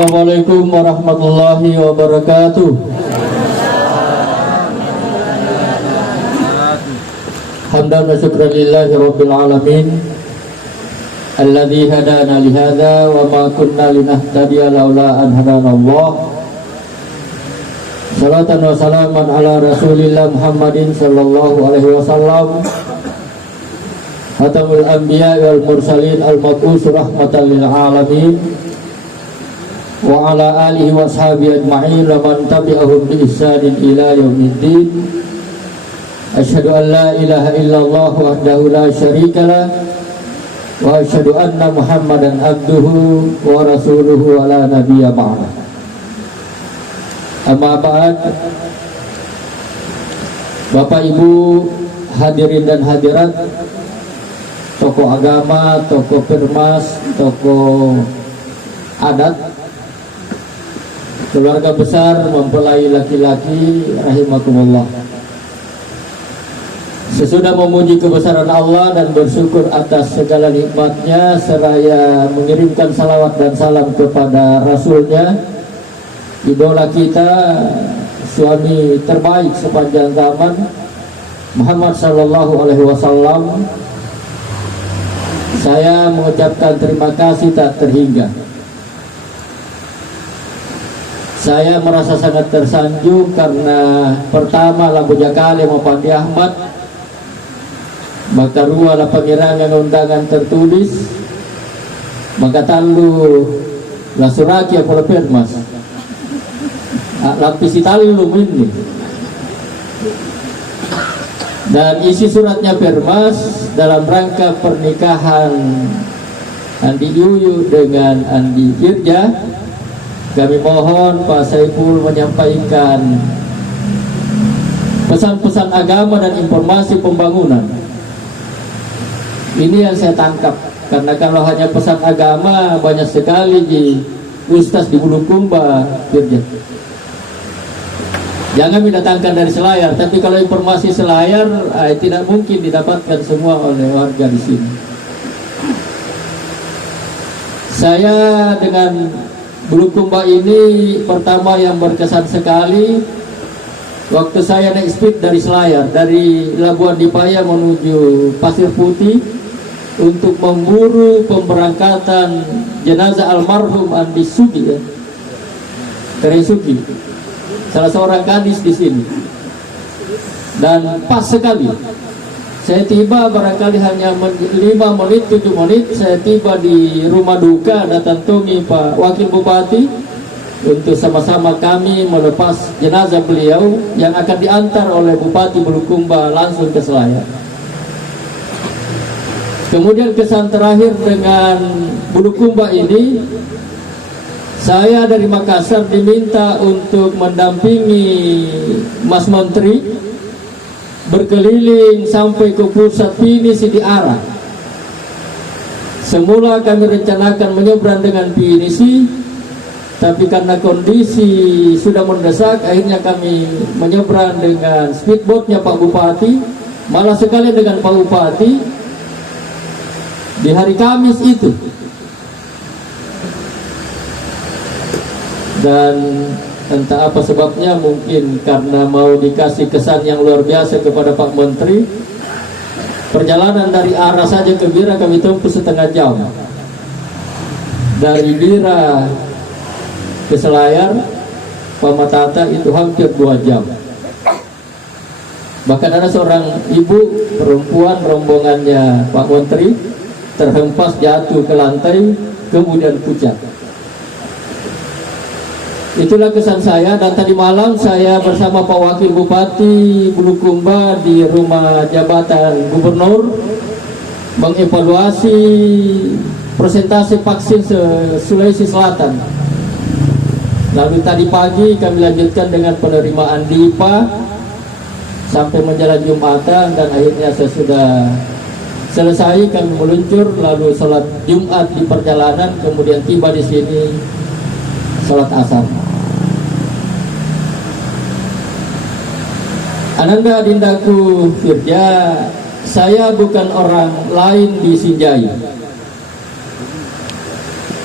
Assalamualaikum warahmatullahi wabarakatuh. Hamdan wa syukran lillahi rabbil alamin alladzi hadana li hadza wa ma kunna linahtadiya laula an hadana Allah. Salatan wa salaman ala Rasulillah Muhammadin sallallahu alaihi wasallam, Khatamul anbiya wal mursalin al-mab'us rahmatan lil alamin, wa ala alihi wa sahbihi ajma'in wa man tabi'ahum bi ihsanin ila yaumiddin. Asyhadu an la ilaha illallah wahdahu la syarikalah wa asyhadu anna Muhammadan abduhu wa rasuluhu wa la nabiyya ba'da. Amma ba'd. Bapak Ibu hadirin dan hadirat, tokoh agama, tokoh permas, tokoh adat, keluarga besar mempelai laki-laki rahimakumullah. Sesudah memuji kebesaran Allah dan bersyukur atas segala nikmatnya, seraya mengirimkan salawat dan salam kepada Rasulnya, idola kita, suami terbaik sepanjang zaman, Muhammad sallallahu alaihi wasallam, saya mengucapkan terima kasih tak terhingga. Saya merasa sangat tersanjung karena pertama lagu Jakale Mapandi Ahmad, maka dua lah pengirangan undangan tertulis, maka talu lah suraki apa permas, lapisi talu ini. Dan isi suratnya permas dalam rangka pernikahan Andi Yuyu dengan Andi Irja. Kami mohon Pak Saiful menyampaikan pesan-pesan agama dan informasi pembangunan. Ini yang saya tangkap, karena kalau hanya pesan agama banyak sekali di Ustaz di Bulukumba Irja. Jangan didatangkan dari selayar, tapi kalau informasi selayar tidak mungkin didapatkan semua oleh warga di sini. Saya dengan Bulukumba ini pertama yang berkesan sekali waktu saya naik speed dari selayar, dari Labuan Dipaya menuju Pasir Putih untuk memburu pemberangkatan jenazah almarhum Andi Sugi, Kering Sugi, salah seorang kadis di sini. Dan pas sekali saya tiba, barangkali hanya 5 menit, 7 menit, saya tiba di rumah duka datang tungi Pak Wakil Bupati untuk sama-sama kami melepas jenazah beliau yang akan diantar oleh Bupati Bulukumba langsung ke Selayar. Kemudian kesan terakhir dengan Bulukumba ini, saya dari Makassar diminta untuk mendampingi Mas Menteri berkeliling sampai ke pusat pinisi di Arah. Semula kami rencanakan menyeberang dengan pinisi, tapi karena kondisi sudah mendesak, akhirnya kami menyeberang dengan speedboatnya Pak Bupati. Malah sekali dengan Pak Bupati di hari Kamis itu. Dan entah apa sebabnya, mungkin karena mau dikasih kesan yang luar biasa kepada Pak Menteri, perjalanan dari Arah saja ke Bira kami tempuh setengah jam. Dari Bira ke Selayar, Pak Matata itu hampir 2 jam. Bahkan ada seorang ibu perempuan rombongannya Pak Menteri terhempas jatuh ke lantai, kemudian pucat. Itulah kesan saya. Dan tadi malam saya bersama Pak Wakil Bupati Bulukumba di rumah jabatan Gubernur mengevaluasi presentasi vaksin Sulawesi Selatan. Lalu tadi pagi kami lanjutkan dengan penerimaan DIPA sampai menjelang Jumatan, dan akhirnya sesudah selesai kami meluncur lalu sholat Jumat di perjalanan, kemudian tiba di sini sholat asar. Ananda Dindaku Firja, saya bukan orang lain di Sinjai.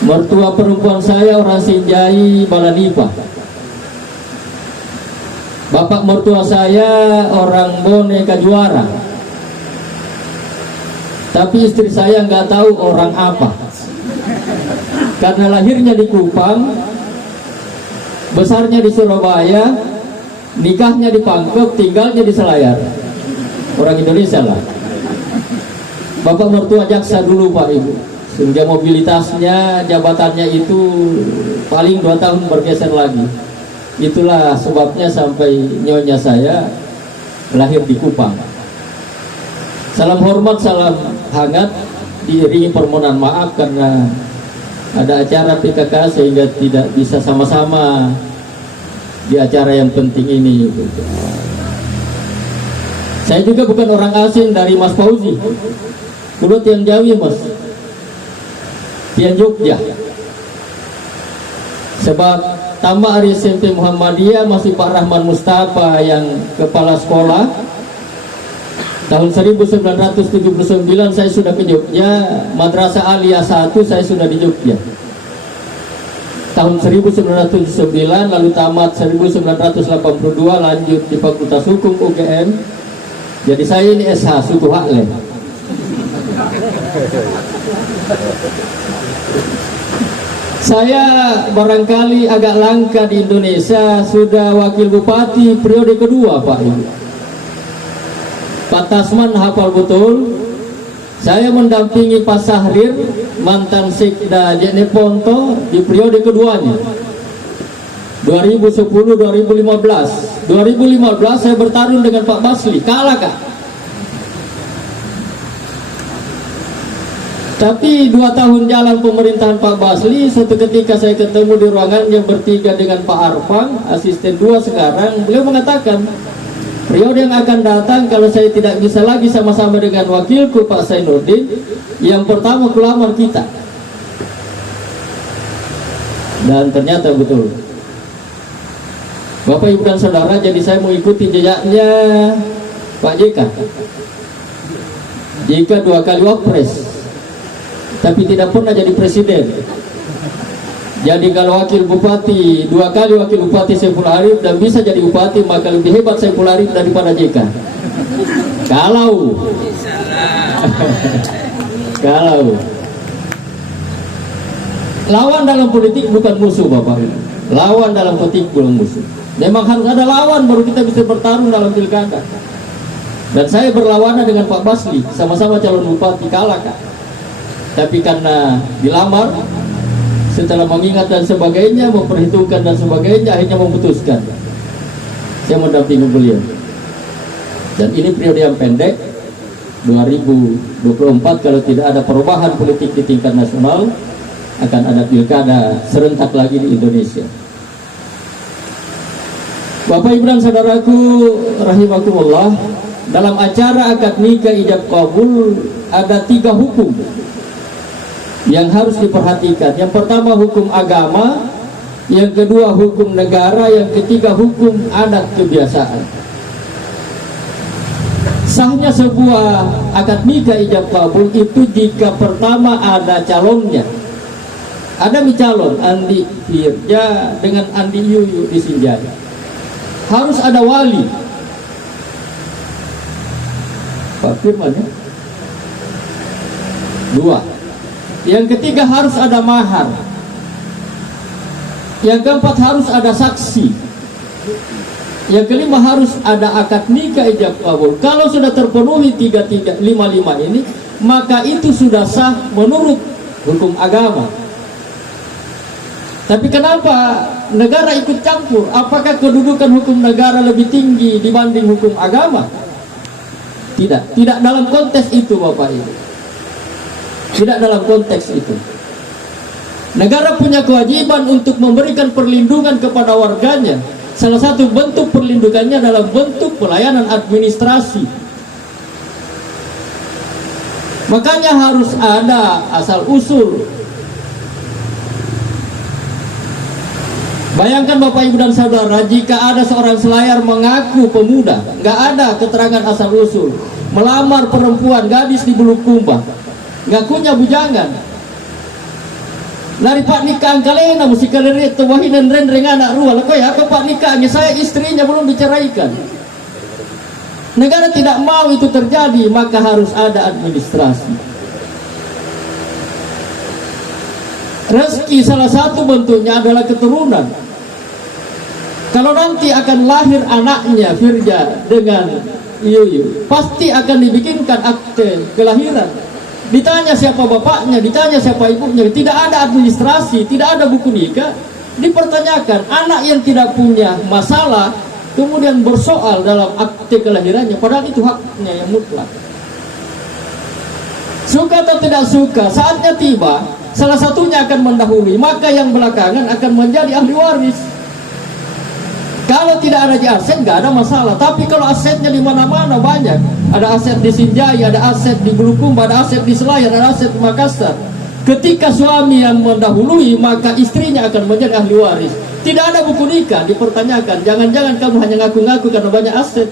Mertua perempuan saya orang Sinjai Balanipa. Bapak mertua saya orang Bone Kajuara. Tapi istri saya nggak tahu orang apa. Karena lahirnya di Kupang, besarnya di Surabaya, nikahnya di Pangkep, tinggalnya di Selayar. Orang Indonesia lah. Bapak mertua jaksa dulu Pak Ibu, sehingga mobilitasnya, jabatannya itu paling 2 tahun bergeser lagi. Itulah sebabnya sampai nyonya saya lahir di Kupang. Salam hormat, salam hangat, diiringi permohonan maaf karena ada acara PKK sehingga tidak bisa sama-sama di acara yang penting ini. Saya juga bukan orang asing dari Mas Fauzi. Kulo tiang Jawi Mas, tiang Jogja. Sebab tamat dari SMP Muhammadiyah masih Pak Rahman Mustafa yang kepala sekolah. Tahun 1979 saya sudah ke Jogja, Madrasah Aliyah 1 saya sudah di Jogja. Tahun 1979 lalu tamat 1982 lanjut di Fakultas Hukum UGM. Jadi saya ini SH suku Hakle. Saya barangkali agak langka di Indonesia, sudah wakil bupati periode kedua Pak Ibu. Pak Tasman hafal betul. Saya mendampingi Pak Sahrir, mantan Sekda Jeneponto di periode keduanya 2010-2015. 2015 saya bertarung dengan Pak Basli, kalah Kak. Tapi 2 tahun jalan pemerintahan Pak Basli, suatu ketika saya ketemu di ruangannya bertiga dengan Pak Arfang, asisten 2 sekarang. Beliau mengatakan, periode yang akan datang kalau saya tidak bisa lagi sama-sama dengan wakilku Pak Zainuddin, yang pertama kelamar kita. Dan ternyata betul. Bapak Ibu dan Saudara, jadi saya mengikuti jejaknya Pak JK. JK 2 kali wapres, tapi tidak pernah jadi presiden. Jadi kalau wakil bupati 2 kali wakil bupati Saiful Arif dan bisa jadi bupati, maka lebih hebat Saiful Arif daripada JK. Kalau lawan dalam politik bukan musuh Bapak. Lawan dalam politik bukan musuh. Memang harus ada lawan baru kita bisa bertarung dalam pilkada. Dan saya berlawanan dengan Pak Basli, sama-sama calon bupati, kalah Kak. Tapi karena dilamar, setelah mengingat dan sebagainya, memperhitungkan dan sebagainya, akhirnya memutuskan saya mendampingi beliau. Dan ini periode yang pendek, 2024 kalau tidak ada perubahan politik di tingkat nasional, akan ada pilkada serentak lagi di Indonesia. Bapak Ibu dan Saudaraku rahimakumullah, dalam acara akad nikah ijab kabul ada 3 hukum yang harus diperhatikan. Yang pertama hukum agama, yang kedua hukum negara, yang ketiga hukum adat kebiasaan. Sahnya sebuah akad nikah ijab kabul itu jika pertama ada calonnya. Ada calon Andi Firja dengan Andi Yuyu di Sinjai. Harus ada wali. Pak Firman ya? 2. Yang ketiga harus ada mahar. Yang keempat harus ada saksi. Yang kelima harus ada akad nikah ijab kabul. Kalau sudah terpenuhi 3-5 ini, maka itu sudah sah menurut hukum agama. Tapi kenapa negara ikut campur? Apakah kedudukan hukum negara lebih tinggi dibanding hukum agama? Tidak dalam konteks itu Bapak Ibu. Tidak dalam konteks itu. Negara punya kewajiban untuk memberikan perlindungan kepada warganya. Salah satu bentuk perlindungannya dalam bentuk pelayanan administrasi. Makanya harus ada asal usul. Bayangkan Bapak Ibu dan Saudara, jika ada seorang Selayar mengaku pemuda, nggak ada keterangan asal usul, melamar perempuan gadis di Bulukumba, ngakunya bujangan, Lari pak nikah kalena mesti kalian wahinan rendeng anak ruah lah ya apa pak nikahnya saya istrinya belum diceraikan. Negara tidak mau itu terjadi, maka harus ada administrasi. Rezeki salah satu bentuknya adalah keturunan. Kalau nanti akan lahir anaknya Firja dengan Yuyu, pasti akan dibikinkan akte kelahiran. Ditanya siapa bapaknya, ditanya siapa ibunya, tidak ada administrasi, tidak ada buku nikah. Dipertanyakan, anak yang tidak punya masalah kemudian bersoal dalam akte kelahirannya, padahal itu haknya yang mutlak. Suka atau tidak suka, saatnya tiba, salah satunya akan mendahului, maka yang belakangan akan menjadi ahli waris. Kalau tidak ada aset, nggak ada masalah. Tapi kalau asetnya di mana-mana banyak, ada aset di Sinjai, ada aset di Bulukumba, ada aset di Selayar, ada aset di Makassar. Ketika suami yang mendahului, maka istrinya akan menjadi ahli waris. Tidak ada buku nikah, dipertanyakan. Jangan-jangan kamu hanya ngaku-ngaku karena banyak aset.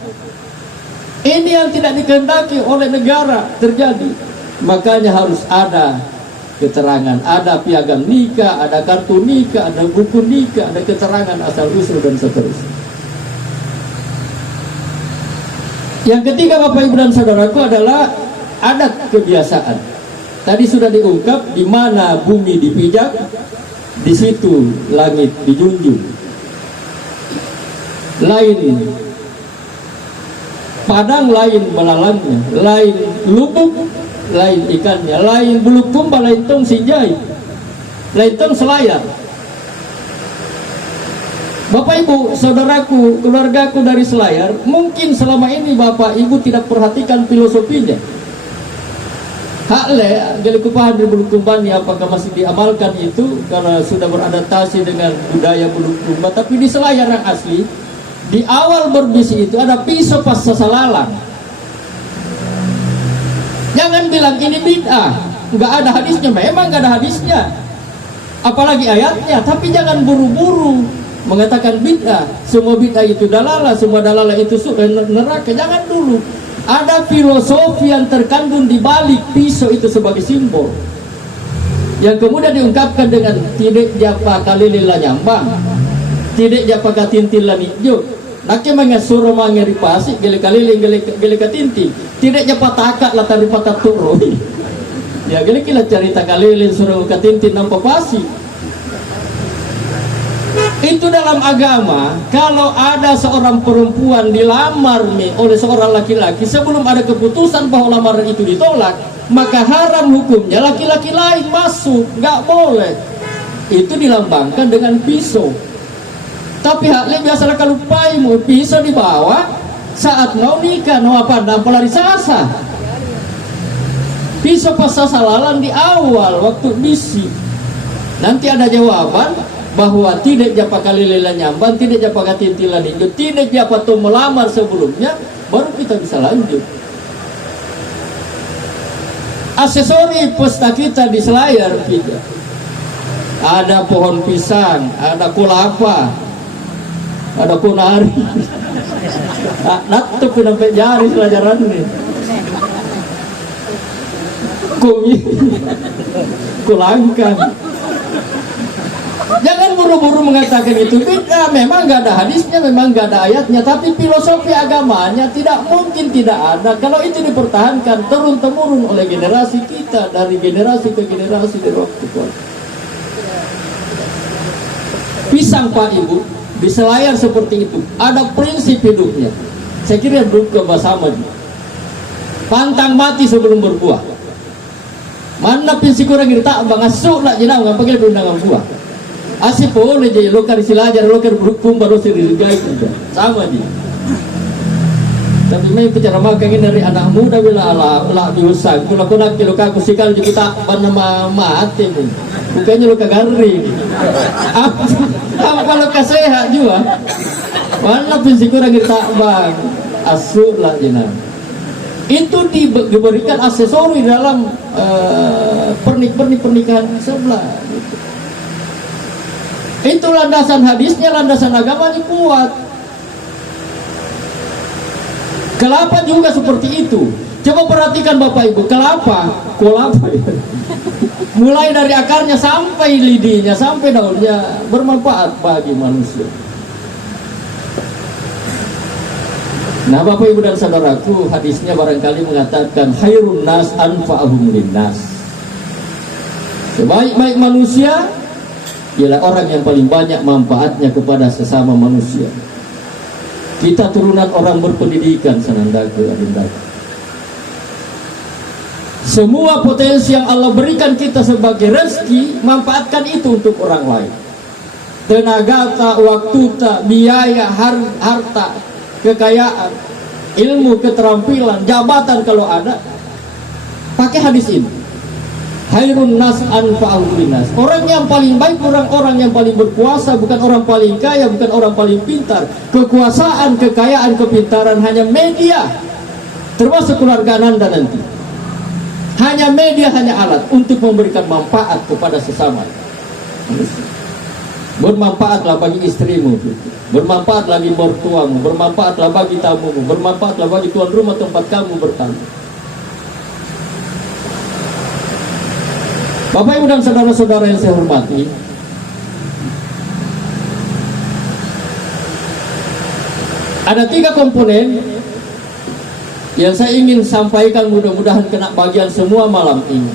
Ini yang tidak dikehendaki oleh negara terjadi. Makanya harus ada keterangan, ada piagam nikah, ada kartu nikah, ada buku nikah, ada keterangan asal usul dan seterusnya. Yang ketiga Bapak Ibu dan Saudaraku adalah adat kebiasaan. Tadi sudah diungkap di mana bumi dipijak, di situ langit dijunjung. Lain padang lain belalangnya, lain lubuk lain ikannya, lain Bulukumba, lain tong Sinjai, lain tong Selayar. Bapak Ibu, saudaraku, keluargaku dari Selayar, mungkin selama ini Bapak Ibu tidak perhatikan filosofinya. Hakle, geliku paham di Bulukumba ini apakah masih diamalkan itu karena sudah beradaptasi dengan budaya Bulukumba. Tapi di Selayar yang asli, di awal berbisi itu ada pisau pas sasalalang. Jangan bilang ini bid'ah, nggak ada hadisnya. Memang nggak ada hadisnya, apalagi ayatnya. Tapi jangan buru-buru mengatakan bid'ah. Semua bid'ah itu dalalah, semua dalalah itu neraka. Jangan dulu. Ada filosofi yang terkandung di balik pisau itu sebagai simbol, yang kemudian diungkapkan dengan tidak japa kalilila nyambang, tidak japa katintilan hijau. Naki mengasur mangeri pasik gele kaliling gele katinti, tidak japa takat latar patat turu. Ya gele kila cerita kaliling suruh katinti nampak pasik. Itu dalam agama, kalau ada seorang perempuan dilamar nih oleh seorang laki-laki, sebelum ada keputusan bahwa lamaran itu ditolak, maka haram hukumnya laki-laki lain masuk, nggak boleh. Itu dilambangkan dengan pisau. Tapi haknya biasalah kalau paimu pisau dibawa saat mau nikah, mau apa? Pelari sasa. Pisau pas sasalalan di awal waktu bisi. Nanti ada jawaban bahwa tidak japa kalilila nyambang, tidak japa katintilan hijau, tidak japa tuh melamar sebelumnya, baru kita bisa lanjut. Aksesori pesta kita di Selayar juga. Ada pohon pisang, ada kelapa, ada kunari. Natuk sampai jari pelajaran nih. Kumi, kulangkan. Jangan buru-buru mengatakan itu bid'ah. Memang nggak ada hadisnya, memang nggak ada ayatnya, tapi filosofi agamanya tidak mungkin tidak ada kalau itu dipertahankan turun-temurun oleh generasi kita, dari generasi ke generasi dari waktu ke waktu. Pisang Pak Ibu di Selayar seperti itu, ada prinsip hidupnya. Saya kira berbuka bersama, pantang mati sebelum berbuah. Mana pinsi kurang kita bang asuk lah jenang nggak pakai undangan buah. Asip boleh jadi lokar Silajar, lokar Bulukumba, lokar Sinjai juga sama dia. Tapi main bicara makan ini dari anak muda bila ala diusang. Kalau kau nak kilo kaku sikal juga tak bernama mati pun. Bukannya luka garing. Apa kalau kesehat juga? Mana pinsi kurang kita bang asuk lah jenang. Itu diberikan aksesori dalam pernikahan sebelah. Gitu. Itu landasan hadisnya, landasan agamanya kuat. Kelapa juga seperti itu. Coba perhatikan Bapak Ibu, kelapa, mulai dari akarnya sampai lidinya, sampai daunnya bermanfaat bagi manusia. Nah Bapak Ibu dan saudaraku, hadisnya barangkali mengatakan khairun nas anfa'uhum linnas. Sebaik-baik manusia ialah orang yang paling banyak manfaatnya kepada sesama manusia. Kita turunan orang berpendidikan sanandaku adindaku. Semua potensi yang Allah berikan kita sebagai rezeki, manfaatkan itu untuk orang lain. Tenaga tak, waktu tak, biaya, harta, kekayaan, ilmu, keterampilan, jabatan kalau ada, pakai hadis ini. Khairun nas anfa'uhum linnas. Orang yang paling baik, orang yang paling berkuasa, bukan orang paling kaya, bukan orang paling pintar. Kekuasaan, kekayaan, kepintaran hanya media, termasuk keluarga Anda nanti. Hanya media, hanya alat untuk memberikan manfaat kepada sesama. Bermanfaatlah bagi istrimu, bermanfaatlah bagi mertuamu, bermanfaatlah bagi tamumu, bermanfaatlah bagi tuan rumah tempat kamu bertamu. Bapak Ibu dan saudara-saudara yang saya hormati, ada 3 komponen yang saya ingin sampaikan, mudah-mudahan kena bagian semua malam ini.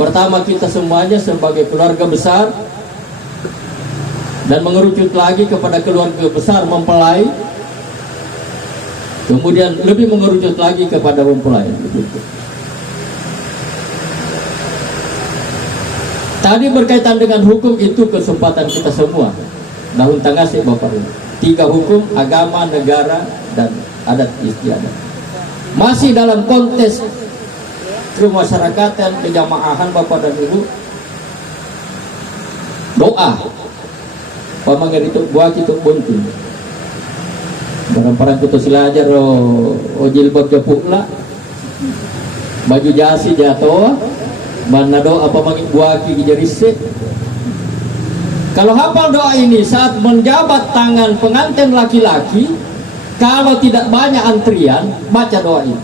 Pertama, kita semuanya sebagai keluarga besar, dan mengerucut lagi kepada keluarga besar mempelai, kemudian lebih mengerucut lagi kepada mempelai. Tadi berkaitan dengan hukum, itu kesempatan kita semua. Daun tangga sih Bapak Ibu. 3 hukum: agama, negara, dan adat istiadat. Masih dalam konteks kemasyarakatan, kejamaahan Bapak dan Ibu. Doa pamangan itu buah itu bunting. Barang-barang kita silajar jilbab japuklah, baju jasi jatuh, mana doa pamangan buah ki jarise. Kalau hafal doa ini saat menjabat tangan pengantin laki-laki, kalau tidak banyak antrian, baca doa ini.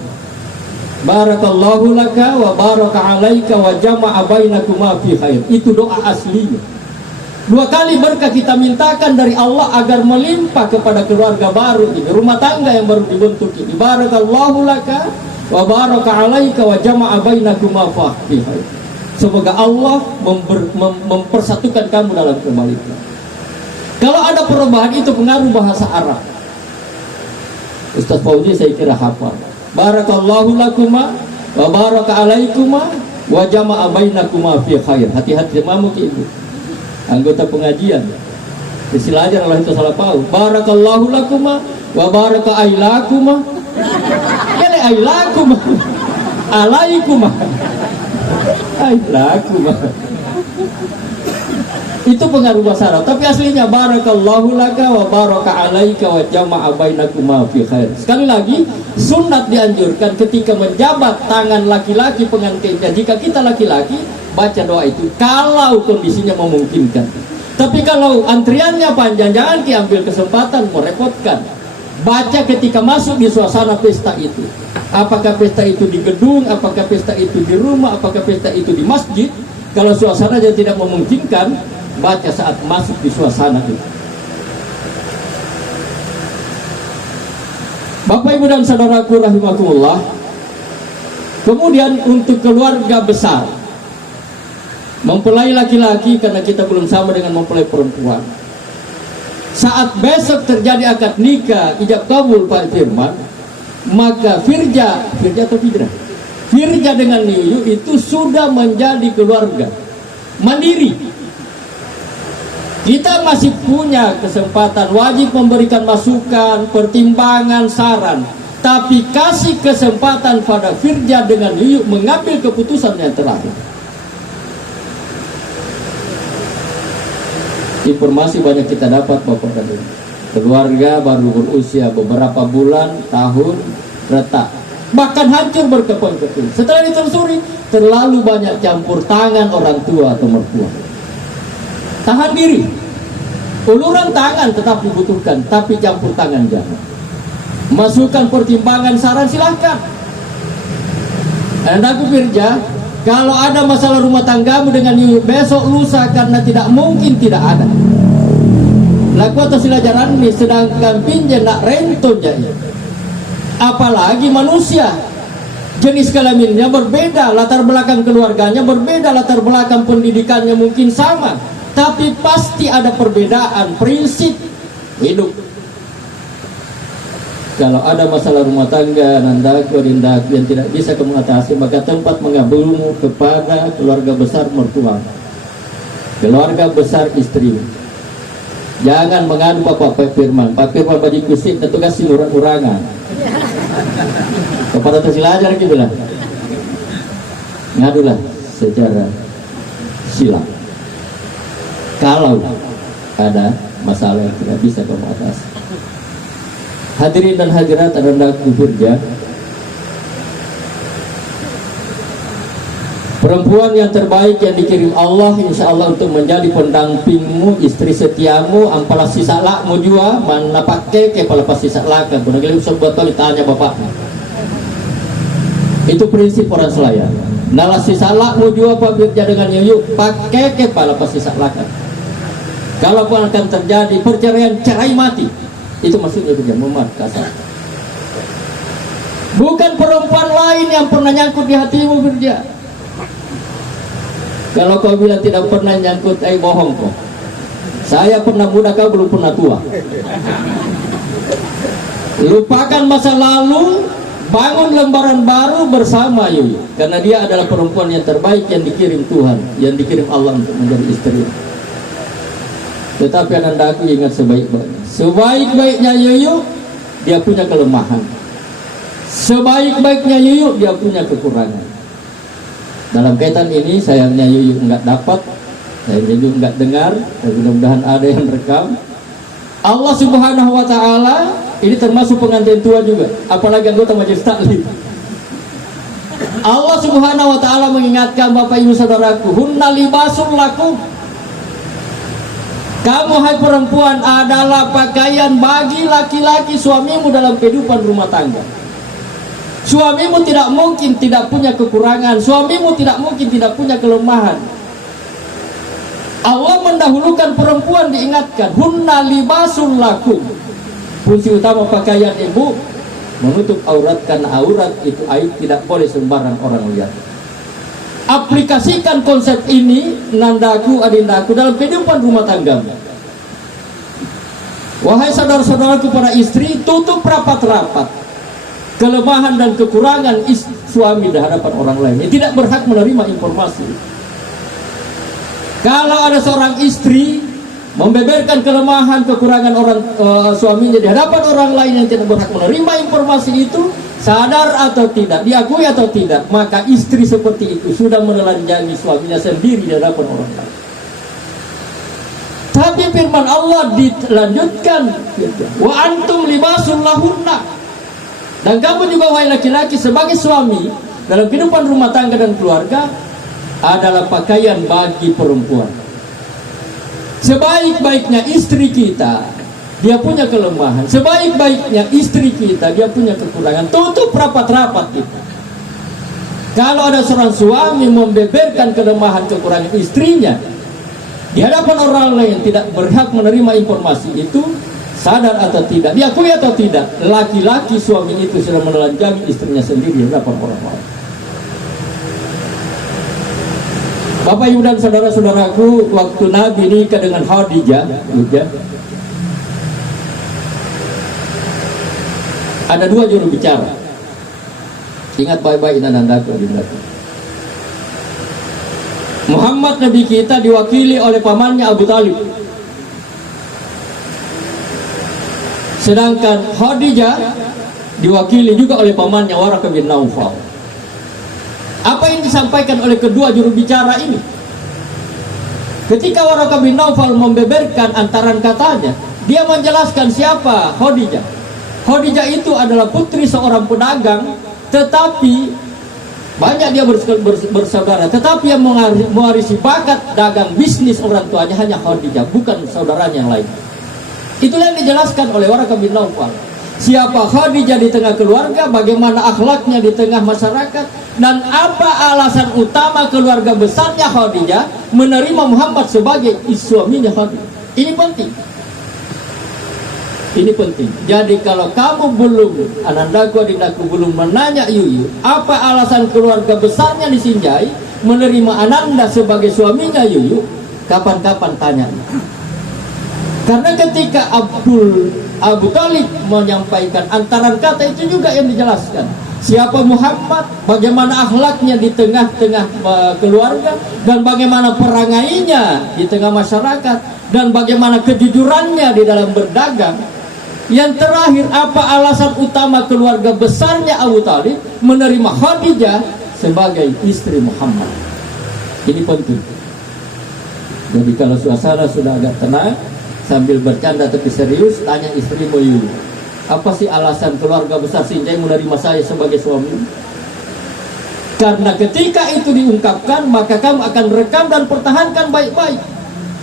Barakallahu laka wa baraka alaika wa jama'a bainakuma fi khair. Itu doa aslinya. 2 kali berkah kita mintakan dari Allah agar melimpah kepada keluarga baru ini, rumah tangga yang baru dibentuk ini. Barakallahu laka wa baraka alaika wa jama'a bainakuma fi khair. Semoga Allah mempersatukan kamu dalam kebaikan. Kalau ada perubahan, itu pengaruh bahasa Arab. Ustaz Fauzi saya kira hafal. Barakallahu lakuma wa baraka alaikuma wa jama'a bainakuma fi khair. Hati-hati mamu ki ibu, anggota pengajian. Silajar Allah itu salah paham. Barakallahu lakuma wa baraka ailakuma. Kale ailakuma. Alaikuma. Ailakuma. Itu pengaruh bahasa Arab, tapi aslinya barakallahu laka wa baraka alaika wa jama'a bainakuma fi khair. Sekali lagi, sunat dianjurkan ketika menjabat tangan laki-laki pengantinnya, jika kita laki-laki, baca doa itu kalau kondisinya memungkinkan. Tapi kalau antriannya panjang, jangan diambil kesempatan merepotkan. Baca ketika masuk di suasana pesta itu. Apakah pesta itu di gedung, apakah pesta itu di rumah, apakah pesta itu di masjid. Kalau suasananya tidak memungkinkan, baca saat masuk di suasana itu. Bapak Ibu dan saudaraku rahimakumullah. Kemudian untuk keluarga besar, mempelai laki-laki, karena kita belum sama dengan mempelai perempuan. Saat besok terjadi akad nikah, ijab kabul Pak Firman, maka Firja atau Fidra, Firja dengan Yuyu itu sudah menjadi keluarga mandiri. Kita masih punya kesempatan, wajib memberikan masukan, pertimbangan, saran, tapi kasih kesempatan pada Firja dengan Yuyu mengambil keputusan yang terakhir. Informasi banyak kita dapat Bapak dan Ibu. Keluarga baru berusia beberapa bulan, tahun, retak, bahkan hancur berkepung-kepung. Setelah ditelusuri, terlalu banyak campur tangan orang tua atau mertua. Tahan diri. Uluran tangan tetap dibutuhkan, tapi campur tangan jangan. Masukan, pertimbangan, saran silahkan. Dan aku Firja, kalau ada masalah rumah tanggamu dengan Yuyu besok lusa, karena tidak mungkin tidak ada. Laku atau sila jalan ini, sedangkan pinjam nak rento jadi. Apalagi manusia, jenis kelaminnya berbeda, latar belakang keluarganya berbeda, latar belakang pendidikannya mungkin sama, tapi pasti ada perbedaan prinsip hidup. Kalau ada masalah rumah tangga, nandaku, rindaku yang tidak bisa kamu atasi, maka tempat mengabulmu kepada keluarga besar mertua, keluarga besar istri. Jangan mengadu Pak Firman. Pak Firman bagi kusik dan tugas urang-urangan. Kepada tersilajar gitu lah. Ngadulah secara sila. Kalau ada masalah yang tidak bisa kamu atasi. Hadirin dan hadirat rendaku Firja, perempuan yang terbaik yang dikirim Allah insya Allah untuk menjadi pendampingmu, istri setiamu, ampalah sisa lakmu jua, mana pakai kepala pas sisa lakan, pun lagi sebuah tali tanya bapaknya. Itu prinsip orang Selayar. Nalah sisa lakmu jua Pak Firja dengan Yuyu, pakai kepala pas sisa lakan. Kalau pun akan terjadi perceraian, cerai mati. Itu maksudnya Firja, memat kasar. Bukan perempuan lain yang pernah nyangkut di hatimu Firja. Kalau kau bilang tidak pernah nyangkut, bohong kau. Saya pernah muda, kau belum pernah tua. Lupakan masa lalu, bangun lembaran baru bersama Yuyu. Karena dia adalah perempuan yang terbaik yang dikirim Tuhan, yang dikirim Allah untuk menjadi istri. Tetapi anandaku ingat sebaik-baiknya Yuyu, dia punya kelemahan. Sebaik-baiknya Yuyu, dia punya kekurangan. Dalam kaitan ini sayangnya Yuyu enggak dapat, sayangnya Yuyu enggak dengar, dan mudah-mudahan ada yang rekam. Allah Subhanahu wa Ta'ala, ini termasuk pengantin tua juga, apalagi anggota majelis taklim. Allah Subhanahu wa Ta'ala mengingatkan Bapak Ibu saudaraku, hunna libasul lakum. Kamu hai perempuan adalah pakaian bagi laki-laki suamimu dalam kehidupan rumah tangga. Suamimu tidak mungkin tidak punya kekurangan, suamimu tidak mungkin tidak punya kelemahan. Allah mendahulukan perempuan, diingatkan, hunna libasul lakum. Fungsi utama pakaian ibu menutup aurat, karena aurat itu aib, tidak boleh sembarang orang lihat. Aplikasikan konsep ini, nandaku, adindaku, dalam kehidupan rumah tangga. Wahai saudara-saudaraku para istri, tutup rapat-rapat kelemahan dan kekurangan suami di hadapan orang lain yang tidak berhak menerima informasi. Kalau ada seorang istri membeberkan kelemahan, kekurangan orang suaminya di hadapan orang lain yang tidak berhak menerima informasi itu, sadar atau tidak, diakui atau tidak, maka istri seperti itu sudah menelanjangi suaminya sendiri di hadapan orang lain. Tapi firman Allah dilanjutkan, wa antum libasul lahunna. Dan kamu juga wahai laki-laki sebagai suami dalam kehidupan rumah tangga dan keluarga adalah pakaian bagi perempuan. Sebaik-baiknya istri kita, dia punya kelemahan. Sebaik-baiknya istri kita, dia punya kekurangan. Tutup rapat-rapat kita. Kalau ada seorang suami membeberkan kelemahan kekurangan istrinya di hadapan orang lain, tidak berhak menerima informasi itu, sadar atau tidak, diakui atau tidak, laki-laki suami itu sudah menelanjangi istrinya sendiri di hadapan orang lain. Bapak Ibu dan saudara-saudaraku, waktu Nabi nikah dengan Khadijah, ada dua juru bicara. Ingat baik-baik nandaku. Muhammad Nabi kita diwakili oleh pamannya Abu Talib, sedangkan Khadijah diwakili juga oleh pamannya Waraqah bin Naufal. Apa yang disampaikan oleh kedua juru bicara ini? Ketika Waraqah bin Naufal membeberkan antaran katanya, dia menjelaskan siapa Khadijah. Khadijah itu adalah putri seorang pedagang, tetapi banyak dia bersaudara, tetapi yang mewarisi bakat dagang bisnis orang tuanya hanya Khadijah, bukan saudaranya yang lain. Itulah yang dijelaskan oleh Waraqah bin Naufal. Siapa Khadijah di tengah keluarga, bagaimana akhlaknya di tengah masyarakat, Dan apa alasan utama keluarga besarnya Khadijah menerima Muhammad sebagai suaminya Khadijah? Ini penting. Ini penting. Jadi kalau kamu belum, anandaku adindaku belum menanya Yuyu, apa alasan keluarga besarnya di Sinjai menerima Ananda sebagai suaminya Yuyu, kapan-kapan tanya. Karena ketika Abu Talib menyampaikan antaran kata itu juga yang dijelaskan. Siapa Muhammad, bagaimana akhlaknya di tengah-tengah keluarga, dan bagaimana perangainya di tengah masyarakat, dan bagaimana kejujurannya di dalam berdagang. Yang terakhir, apa alasan utama keluarga besarnya Abu Talib menerima Khadijah sebagai istri Muhammad? Ini penting. Jadi kalau suasana sudah agak tenang, sambil bercanda tapi serius, tanya istrimu Yuyu, apa sih alasan keluarga besar Sinjai menerima saya sebagai suami? Karena ketika itu diungkapkan, maka kamu akan rekam dan pertahankan baik-baik,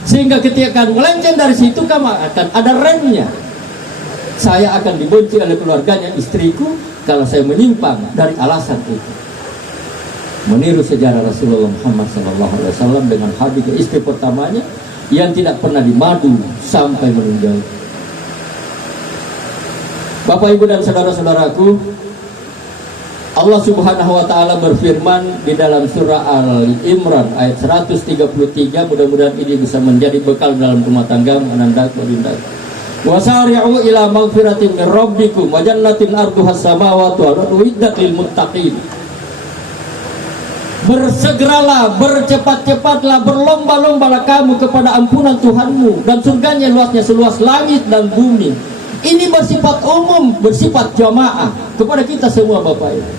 sehingga ketika kamu melenceng dari situ, kamu akan ada remnya. Saya akan dibenci oleh keluarganya istriku kalau saya menyimpang dari alasan itu. Meniru sejarah Rasulullah Muhammad SAW dengan Khadijah, istri pertamanya, yang tidak pernah dimadu sampai meninggal. Bapak, Ibu, dan saudara-saudaraku, Allah Subhanahu wa Ta'ala berfirman di dalam surah Al-Imran ayat 133. Mudah-mudahan ini bisa menjadi bekal dalam rumah tanggamu, anandaku adindaku. Wasari'u ila maghfiratin min rabbikum wa jannatin arduhas samawati wal ardu uiddat lil muttaqin. Bersegeralah, bercepat-cepatlah, berlomba-lombalah kamu kepada ampunan Tuhanmu, dan surganya luasnya seluas langit dan bumi. Ini bersifat umum, bersifat jamaah kepada kita semua, Bapak Ibu.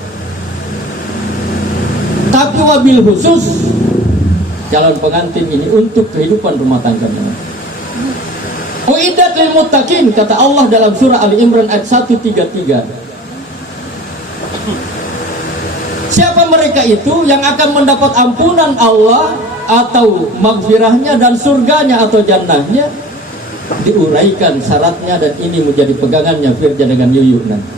Tapi wabil khusus calon pengantin ini untuk kehidupan rumah tangga. Uiddat lil muttaqin, kata Allah dalam surah Ali Imran ayat 133. Siapa mereka itu yang akan mendapat ampunan Allah atau maghfirahnya dan surganya atau jannahnya? Diuraikan syaratnya, dan ini menjadi pegangannya Firja dengan Yuyu nanti.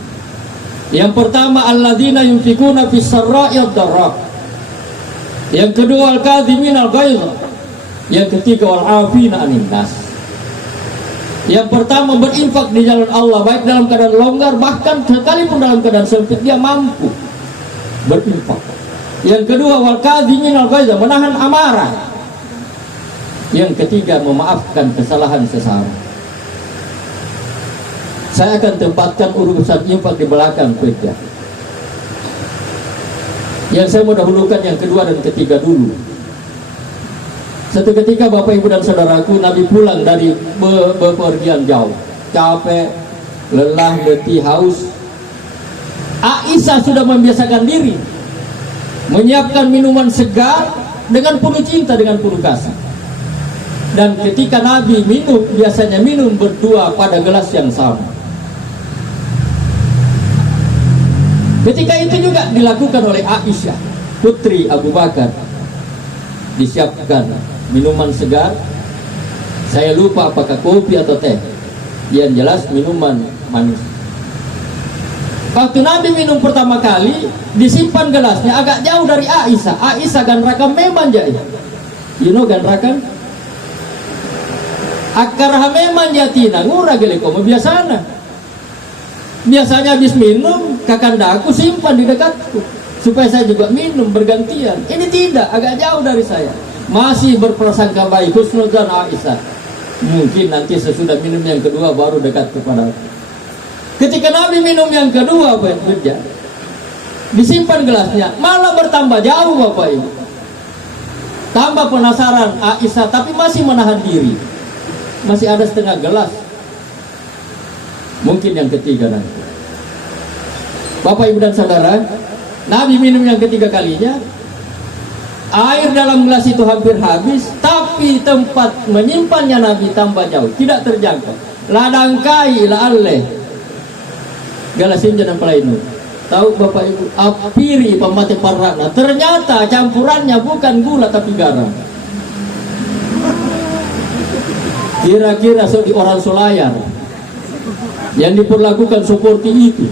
Yang pertama, alladzina yunfikuna fis sarra'i wad-dharra. Yang kedua, al-kadhimin al-ghaiz. Yang ketiga, wal 'afina 'anil nas. Yang pertama, berinfak di jalan Allah, baik dalam keadaan longgar, bahkan sekalipun dalam keadaan sempit dia mampu berinfak. Yang kedua, wal kadhimin al ghaiz, menahan amarah. Yang ketiga, memaafkan kesalahan sesama. Saya akan tempatkan urusan infak di belakang kerja. Yang saya mau dahulukan yang kedua dan ketiga dulu. Satu ketika, Bapak, Ibu, dan saudaraku, Nabi pulang dari bepergian jauh, capek, lelah, letih, haus. Aisyah sudah membiasakan diri menyiapkan minuman segar dengan penuh cinta, dengan penuh kasih. Dan ketika Nabi minum, biasanya minum berdua pada gelas yang sama. Ketika itu juga dilakukan oleh Aisyah, putri Abu Bakar. Disiapkan minuman segar, saya lupa apakah kopi atau teh, yang jelas minuman manis. Waktu Nabi minum pertama kali, disimpan gelasnya agak jauh dari Aisyah. Aisyah gan rakam memang jadi, you know gan rakam akar memang jatina ngurah gele komo biasana. Biasanya habis minum, kakanda aku simpan di dekatku supaya saya juga minum bergantian. Ini tidak, agak jauh dari saya. Masih berprasangka baik, husnuzan Aisyah. Mungkin nanti sesudah minum yang kedua baru dekat kepada aku. Ketika Nabi minum yang kedua, bekerja, disimpan gelasnya, malah bertambah jauh, Bapak Ibu. Tambah penasaran Aisyah, tapi masih menahan diri. Masih ada setengah gelas. Mungkin yang ketiga nanti. Bapak, Ibu, dan saudara, Nabi minum yang ketiga kalinya, air dalam gelas itu hampir habis, tapi tempat menyimpannya Nabi tambah jauh, tidak terjangkau. Ladangkai la'alleh galasin jangan pelainu. Tahu Bapak Ibu, apiri pemati parana, ternyata campurannya bukan gula tapi garam. Kira-kira di orang Solayar yang diperlakukan seperti itu.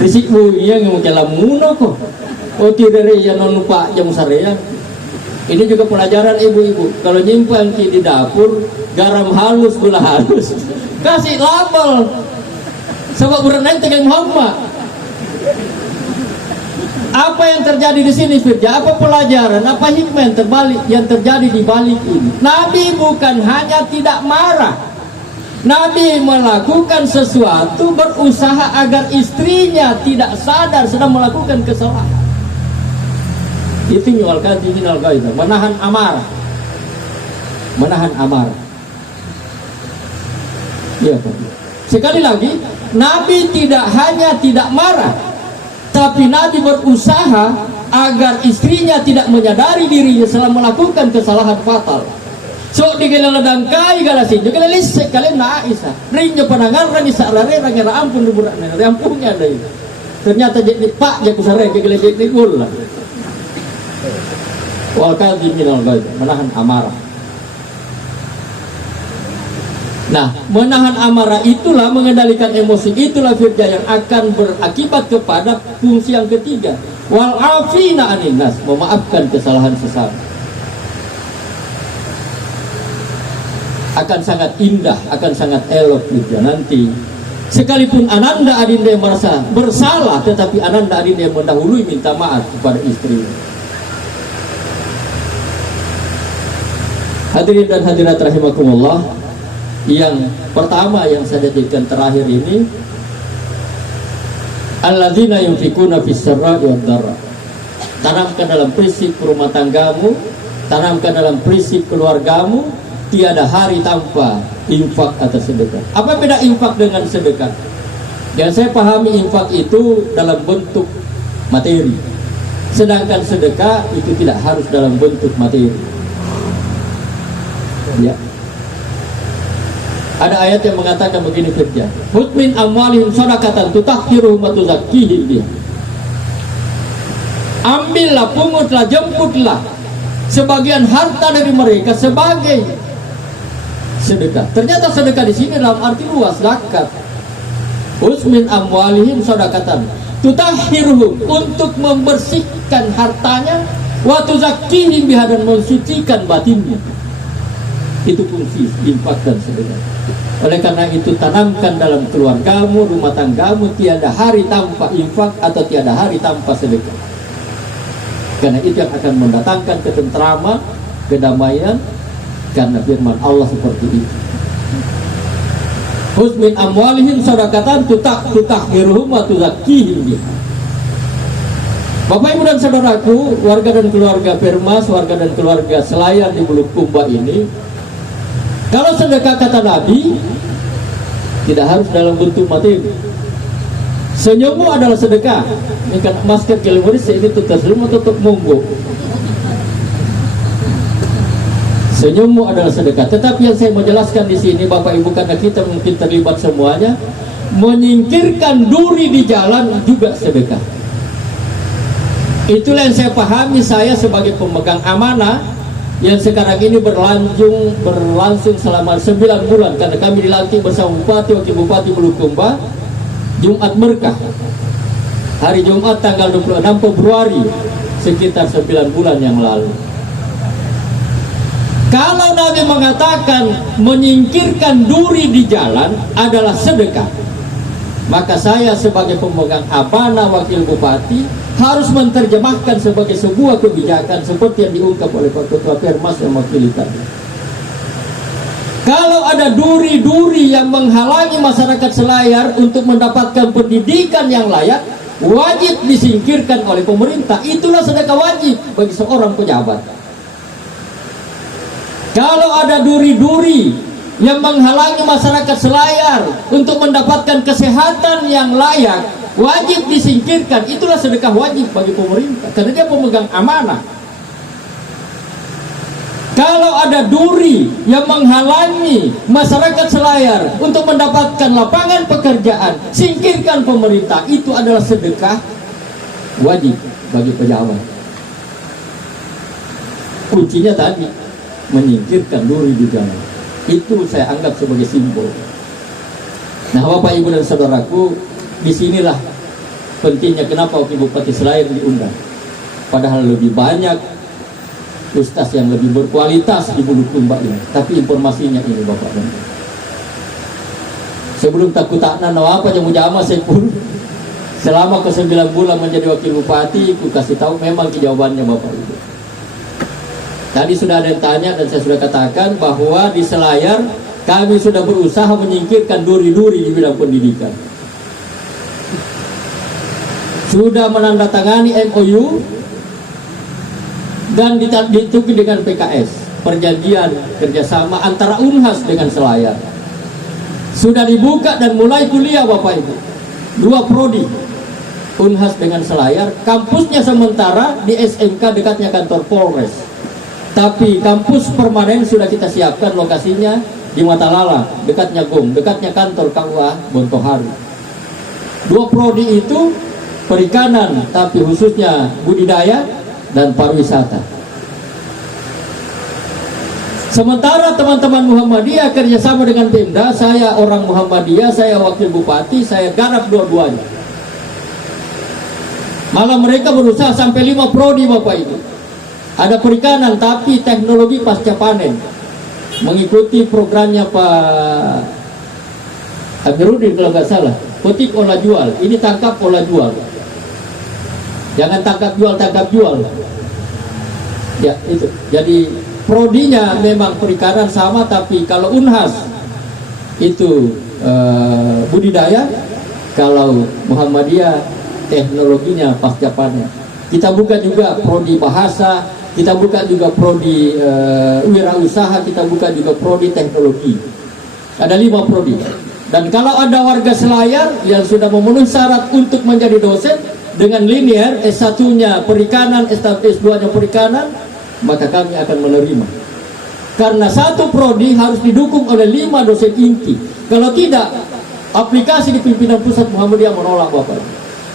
Risik buaya yang jalan muno kok. Oh tidak ya non lupa jam sarean. Ini juga pelajaran ibu-ibu. Kalau nyimpan di dapur garam halus gula halus, kasih label. Sebab berenang dengan Muhammad. Apa yang terjadi di sini Firja? Apa pelajaran? Apa hikmah yang terjadi di balik ini? Nabi bukan hanya tidak marah. Nabi melakukan sesuatu, berusaha agar istrinya tidak sadar sedang melakukan kesalahan. Itu menahan amarah. Menahan amarah. Ya, sekali lagi, Nabi tidak hanya tidak marah, tapi Nabi berusaha agar istrinya tidak menyadari dirinya selama melakukan kesalahan fatal. So digeladang kai galasin juga lisek kalian naisa rinjo panangan rangi sarare rangi ampun duburan rampungnya deh. Ternyata jadi pak jago sare geledek ni gul. Wal kadhimin al-ghaib, menahan amarah. Nah, menahan amarah itulah mengendalikan emosi, itulah firja yang akan berakibat kepada fungsi yang ketiga. Wal afina anin nas, memaafkan kesalahan sesama. Akan sangat indah, akan sangat elok firja nanti. Sekalipun Ananda Adinda yang merasa bersalah, tetapi Ananda Adinda yang mendahului minta maaf kepada istri. Hadirin dan hadirat rahimakumullah, yang pertama yang saya jadikan terakhir ini, alladzina yunfikuna fis sarra'i wad dharra. Tanamkan dalam prinsip rumah tanggamu, tanamkan dalam prinsip keluargamu, tiada hari tanpa infak atau sedekah. Apa beda infak dengan sedekah? Yang saya pahami, infak itu dalam bentuk materi, sedangkan sedekah itu tidak harus dalam bentuk materi. Ya. Ada ayat yang mengatakan begini firja, "Hutmin amwalihim shadaqatan tutahhiruhum wa tuzakkihim biha." Ambillah, pungutlah, jemputlah sebagian harta dari mereka sebagai sedekah. Ternyata sedekah di sini dalam arti luas, zakat. Hutmin amwalihim shadaqatan tutahhiruhum, untuk membersihkan hartanya, wa tuzakkihim biha, dan mensucikan batinnya. Itu fungsi infak dan sedekah. Oleh karena itu, tanamkan dalam keluargamu, rumah tanggamu, tiada hari tanpa infak atau tiada hari tanpa sedekah. Karena itu yang akan mendatangkan ketentraman, kedamaian, karena firman Allah seperti itu. Husmin amwalihim shadaqatan tutahhiruhum wa tuzakkihim biha. Bapak Ibu dan saudaraku, warga dan keluarga Permas, warga dan keluarga Selayar di Bulukumba ini, kalau sedekah kata Nabi tidak harus dalam bentuk materi. Senyummu adalah sedekah. Ini kan masker kelimuris ini tutup senyum tutup munggu. Senyummu adalah sedekah. Tetapi yang saya mau jelaskan di sini, Bapak Ibu, karena kita mungkin terlibat semuanya, menyingkirkan duri di jalan juga sedekah. Itulah yang saya pahami, saya sebagai pemegang amanah yang sekarang ini berlangsung selama 9 bulan, karena kami dilantik bersama Bupati, Wakil Bupati Bulukumba, Jumat Berkah, hari Jumat tanggal 26 Februari, sekitar 9 bulan yang lalu. Kalau Nabi mengatakan menyingkirkan duri di jalan adalah sedekah, maka saya sebagai pemegang amanah Wakil Bupati harus menerjemahkan sebagai sebuah kebijakan seperti yang diungkap oleh Pak Ketua Permas yang mewakili tadi. Kalau ada duri-duri yang menghalangi masyarakat Selayar untuk mendapatkan pendidikan yang layak, wajib disingkirkan oleh pemerintah. Itulah sedekah wajib bagi seorang pejabat. Kalau ada duri-duri yang menghalangi masyarakat Selayar untuk mendapatkan kesehatan yang layak, wajib disingkirkan. Itulah sedekah wajib bagi pemerintah, karena dia pemegang amanah. Kalau ada duri yang menghalangi masyarakat Selayar untuk mendapatkan lapangan pekerjaan, singkirkan pemerintah. Itu adalah sedekah wajib bagi pejabat. Kuncinya tadi, menyingkirkan duri di jalan. Itu saya anggap sebagai simbol. Nah, Bapak Ibu dan saudaraku, disinilah pentingnya kenapa Wakil Bupati Selayar diundang. Padahal lebih banyak ustaz yang lebih berkualitas di Bulukumba ini. Tapi informasinya ini Bapak dan Ibu. Sebelum takut tak nana apa yang mujama saya pun selama ke 9 bulan menjadi Wakil Bupati, aku kasih tahu memang jawabannya Bapak Ibu. Tadi sudah ada yang tanya dan saya sudah katakan bahwa di Selayar kami sudah berusaha menyingkirkan duri-duri di bidang pendidikan. Sudah menandatangani MOU dan ditukar dengan PKS, perjanjian kerjasama antara Unhas dengan Selayar. Sudah dibuka dan mulai kuliah Bapak Ibu. 2 prodi, Unhas dengan Selayar. Kampusnya sementara di SMK dekatnya kantor Polres. Tapi kampus permanen sudah kita siapkan lokasinya di Matalala, dekatnya GOM, dekatnya kantor KUA Bontoharu. 2 prodi itu perikanan, tapi khususnya budidaya dan pariwisata. Sementara teman-teman Muhammadiyah kerjasama dengan Pemda, saya orang Muhammadiyah, saya Wakil Bupati, saya garap dua-duanya. Malah mereka berusaha sampai 5 prodi Bapak Ibu. Ada perikanan tapi teknologi pasca panen, mengikuti programnya Pak Amiruddin kalau nggak salah. Petik olah jual, ini tangkap olah jual. Jangan tangkap jual. Ya itu. Jadi prodinya memang perikanan sama, tapi kalau Unhas itu budidaya, kalau Muhammadiyah teknologinya pasca panen. Kita buka juga prodi bahasa, kita buka juga prodi wirausaha, kita buka juga prodi teknologi. Ada 5 prodi. Dan kalau ada warga Selayar yang sudah memenuhi syarat untuk menjadi dosen dengan linear, S1-nya perikanan, S2-nya perikanan, maka kami akan menerima. Karena satu prodi harus didukung oleh 5 dosen inti. Kalau tidak, aplikasi di pimpinan pusat Muhammadiyah menolak Bapak.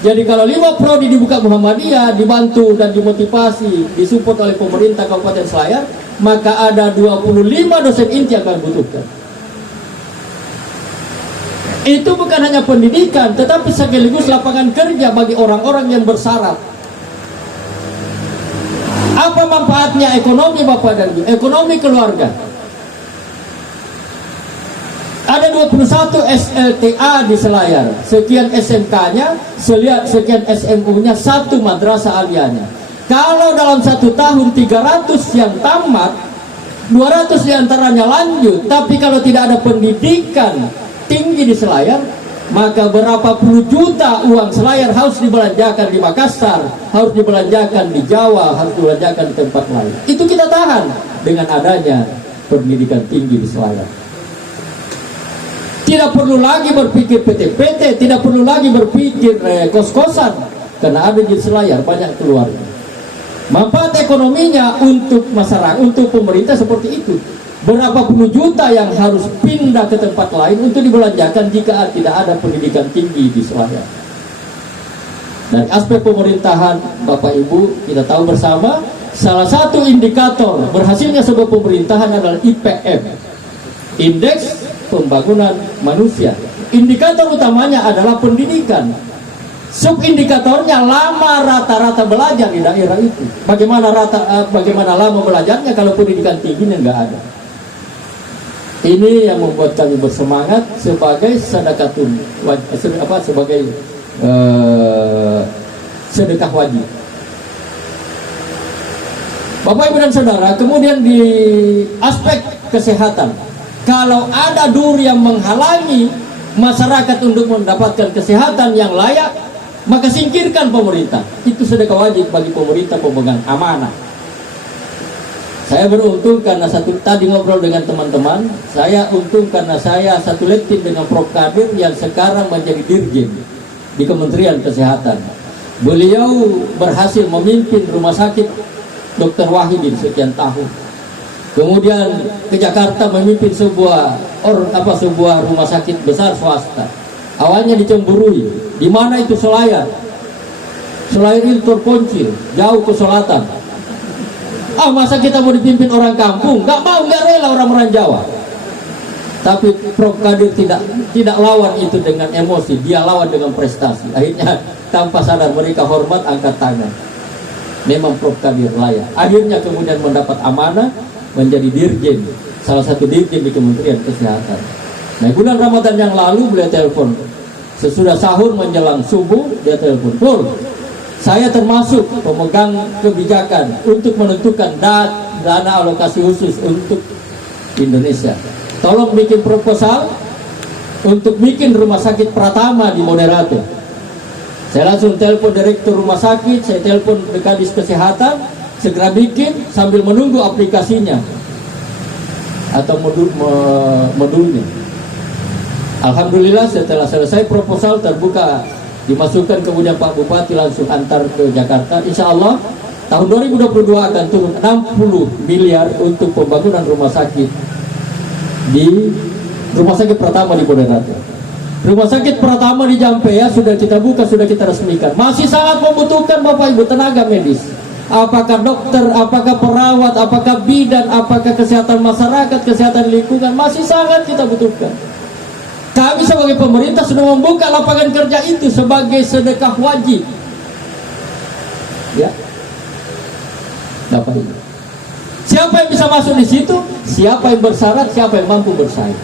Jadi kalau 5 prodi dibuka Muhammadiyah, dibantu dan dimotivasi, disupport oleh pemerintah Kabupaten Selayar, maka ada 25 dosen inti yang akan butuhkan. Itu bukan hanya pendidikan, tetapi sekaligus lapangan kerja bagi orang-orang yang bersyarat. Apa manfaatnya ekonomi Bapak dan Ibu? Ekonomi keluarga. Ada 21 SLTA di Selayar, sekian SMK-nya, sekian SMU-nya, 1 madrasah aliyahnya. Kalau dalam 1 tahun 300 yang tamat, 200 diantaranya lanjut. Tapi kalau tidak ada pendidikan tinggi di Selayar, maka berapa puluh juta uang Selayar harus dibelanjakan di Makassar, harus dibelanjakan di Jawa, harus dibelanjakan di tempat lain. Itu kita tahan dengan adanya pendidikan tinggi di Selayar. Tidak perlu lagi berpikir PT-PT, tidak perlu lagi berpikir kos-kosan, karena ada di Selayar banyak keluarga. Manfaat ekonominya untuk masyarakat, untuk pemerintah seperti itu. Berapa puluh juta yang harus pindah ke tempat lain untuk dibelanjakan jika tidak ada pendidikan tinggi di Selayar. Dari aspek pemerintahan, Bapak Ibu, kita tahu bersama, salah satu indikator berhasilnya sebuah pemerintahan adalah IPM, Indeks Pembangunan Manusia. Indikator utamanya adalah pendidikan. Subindikatornya lama rata-rata belajar di daerah itu. Bagaimana lama belajarnya kalau pendidikan tingginya nggak ada. Ini yang membuat kami bersemangat sebagai sedekatun, sebagai sedekah wajib. Bapak Ibu dan Saudara, kemudian di aspek kesehatan, kalau ada duri yang menghalangi masyarakat untuk mendapatkan kesehatan yang layak, maka singkirkan pemerintah. Itu sedekah wajib bagi pemerintah pemegang amanah. Saya beruntung karena tadi ngobrol dengan teman-teman, saya untung karena saya satu tim dengan Prof. Kadir yang sekarang menjadi dirjen di Kementerian Kesehatan. Beliau berhasil memimpin rumah sakit Dr. Wahidin sekian tahun. Kemudian ke Jakarta memimpin sebuah rumah sakit besar swasta. Awalnya dicemburui. Di mana itu Selayar? Selayar itu terpencil, jauh ke selatan. Masa kita mau dipimpin orang kampung? Nggak mau, nggak rela orang-orang Jawa. Tapi Prof. Kadir tidak lawan itu dengan emosi, dia lawan dengan prestasi. Akhirnya tanpa sadar mereka hormat, angkat tangan. Memang Prof Kadir layak. Akhirnya kemudian mendapat amanah menjadi dirjen, salah satu dirjen di Kementerian Kesehatan. Nah, bulan Ramadan yang lalu beliau telepon. Sesudah sahur menjelang subuh dia telepon, "Pur, saya termasuk pemegang kebijakan untuk menentukan dana alokasi khusus untuk Indonesia. Tolong bikin proposal untuk bikin rumah sakit Pratama di Moderato." Saya langsung telepon direktur rumah sakit, saya telepon Kadis Kesehatan, segera bikin sambil menunggu aplikasinya atau modulnya. Alhamdulillah setelah selesai proposal terbuka, dimasukkan, kemudian Pak Bupati langsung antar ke Jakarta. Insya Allah tahun 2022 akan turun 60 miliar untuk pembangunan rumah sakit di Rumah Sakit Pratama di Moderato. Rumah Sakit Pratama di Jampea sudah kita buka, sudah kita resmikan. Masih sangat membutuhkan Bapak Ibu tenaga medis. Apakah dokter, apakah perawat, apakah bidan, apakah kesehatan masyarakat, kesehatan lingkungan, masih sangat kita butuhkan. Kami sebagai pemerintah sudah membuka lapangan kerja itu sebagai sedekah wajib. Ya, Bapak Ibu. Siapa yang bisa masuk di situ? Siapa yang bersyarat? Siapa yang mampu bersaing?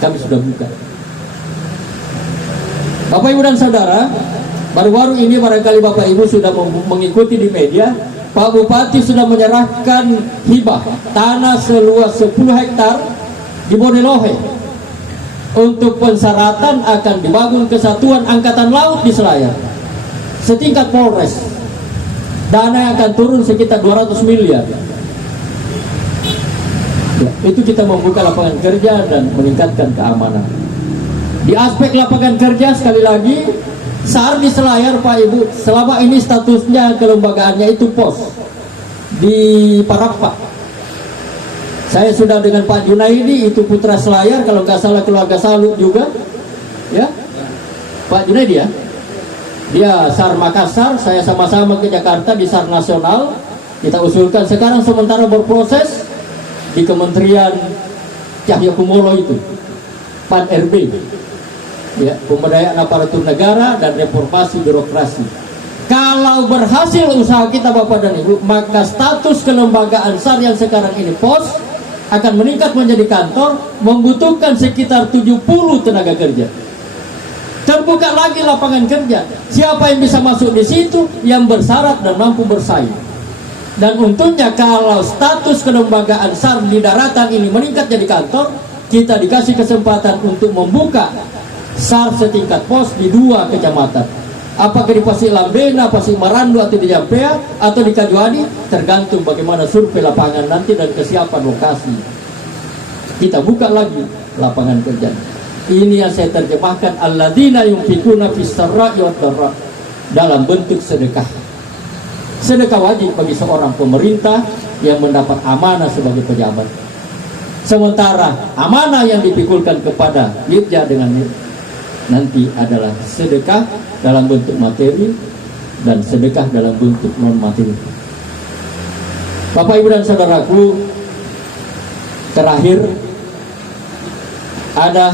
Kami sudah buka. Bapak Ibu dan Saudara, baru-baru ini barangkali Bapak Ibu sudah mengikuti di media, Pak Bupati sudah menyerahkan hibah tanah seluas 10 hektar di Bonelohe untuk pensyaratan akan dibangun kesatuan angkatan laut di Selayar setingkat Polres. Dana yang akan turun sekitar 200 miliar. Ya, itu kita membuka lapangan kerja dan meningkatkan keamanan. Di aspek lapangan kerja, sekali lagi, SAR di Selayar Pak Ibu selama ini statusnya kelembagaannya itu pos di Parappa. Saya sudah dengan Pak Junaidi, itu putra Selayar, kalau nggak salah keluarga Salut juga, ya, Pak Junaidi ya. Dia SAR Makassar, saya sama-sama ke Jakarta di SAR Nasional. Kita usulkan sekarang sementara berproses di Kementerian Cahyokumolo itu, PAN RB, ya, pemberdayaan aparatur negara dan reformasi birokrasi. Kalau berhasil usaha kita Bapak dan Ibu, maka status kelembagaan SAR yang sekarang ini pos akan meningkat menjadi kantor, membutuhkan sekitar 70 tenaga kerja. Terbuka lagi lapangan kerja. Siapa yang bisa masuk di situ? Yang bersyarat dan mampu bersaing. Dan untungnya kalau status kelembagaan SAR di daratan ini meningkat jadi kantor, kita dikasih kesempatan untuk membuka SAR setingkat pos di 2 kecamatan. Apakah di Pasir Lambena, Pasir Marandu, atau di Jampea, atau di Kajuadi, tergantung bagaimana survei lapangan nanti dan kesiapan lokasi. Kita buka lagi lapangan kerja. Ini yang saya terjemahkan, alladzina yunfikuna fis-sarra'i wad-dharra, dalam bentuk sedekah. Sedekah wajib bagi seorang pemerintah yang mendapat amanah sebagai pejabat. Sementara amanah yang dipikulkan kepada Dirja dengan nanti adalah sedekah dalam bentuk materi dan sedekah dalam bentuk non materi. Bapak Ibu dan Saudaraku, terakhir ada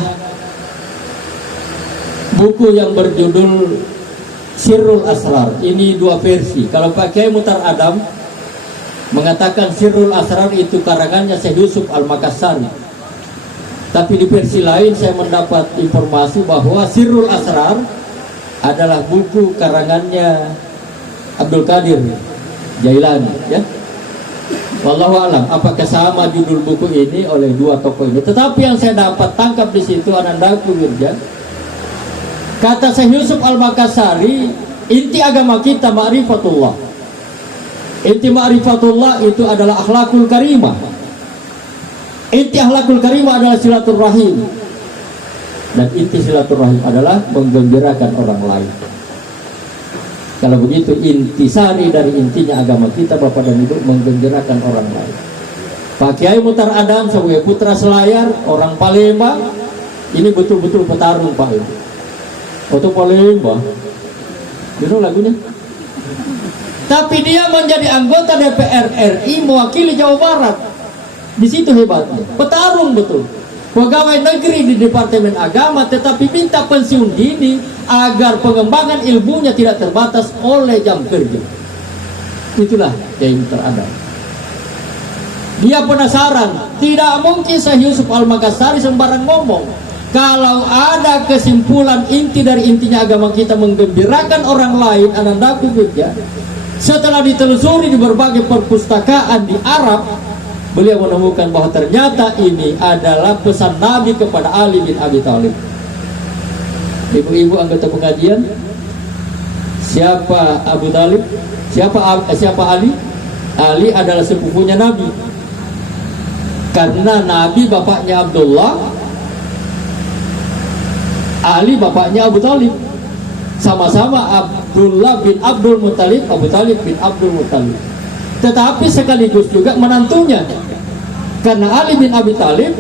buku yang berjudul Sirrul Asrar. Ini 2 versi. Kalau Pak Kiai Mutar Adam mengatakan Sirrul Asrar itu karangannya Syekh Yusuf Al-Makassari, tapi di versi lain saya mendapat informasi bahwa Sirrul Asrar adalah buku karangannya Abdul Qadir Jailani, ya. Wallahu alam apakah sama judul buku ini oleh 2 tokoh ini. Tetapi yang saya dapat tangkap di situ, Anandaku Wirja, kata Syekh Yusuf Al-Makassari, inti agama kita ma'rifatullah. Inti ma'rifatullah itu adalah akhlakul karimah. Inti akhlakul karimah adalah silaturahim. Dan inti silaturahim adalah menggembirakan orang lain. Kalau begitu intisari dari intinya agama kita Bapak dan Ibu, menggembirakan orang lain. Pak Kiai Mutar Adam sebagai putra Selayar, orang Palembang, ini betul-betul petarung Pak Ibu. Foto Palembang, itu lagunya. Tapi dia menjadi anggota DPR RI mewakili Jawa Barat. Di situ hebatnya, petarung betul. pegawai negeri di Departemen Agama, tetapi minta pensiun dini agar pengembangan ilmunya tidak terbatas oleh jam kerja. Itulah yang terada. Dia penasaran, tidak mungkin Syekh Yusuf Al-Makassari sembarang ngomong. Kalau ada kesimpulan inti dari intinya agama kita menggembirakan orang lain, anandaku ya. Setelah ditelusuri di berbagai perpustakaan di Arab, beliau menemukan bahwa ternyata ini adalah pesan Nabi kepada Ali bin Abi Thalib. Ibu-ibu anggota pengajian, siapa Abu Thalib? Siapa Ali? Ali adalah sepupunya Nabi. Karena Nabi bapaknya Abdullah, Ali bapaknya Abu Thalib. Sama-sama Abdullah bin Abdul Muttalib, Abu Thalib bin Abdul Muttalib. Tetapi sekaligus juga menantunya. Karena Ali bin Abi Thalib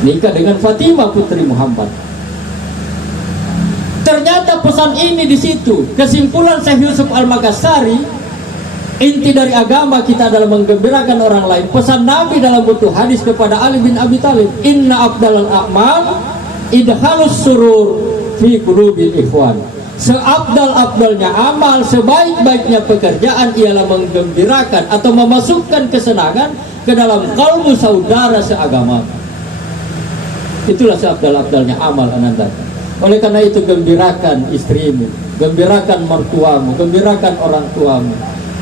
nikah dengan Fatimah putri Muhammad. Ternyata pesan ini di situ. Kesimpulan Syekh Yusuf Al-Makassari, inti dari agama kita adalah menggembirakan orang lain. Pesan Nabi dalam butuh hadis kepada Ali bin Abi Thalib, inna afdalal a'mal idhalus surur fi qulubil ikhwan. Seabdal-abdalnya amal, sebaik-baiknya pekerjaan ialah menggembirakan atau memasukkan kesenangan ke dalam kalbu saudara seagama. Itulah seabdal-abdalnya amal, ananda. Oleh karena itu, gembirakan istrimu, gembirakan mertuamu, gembirakan orang tuamu,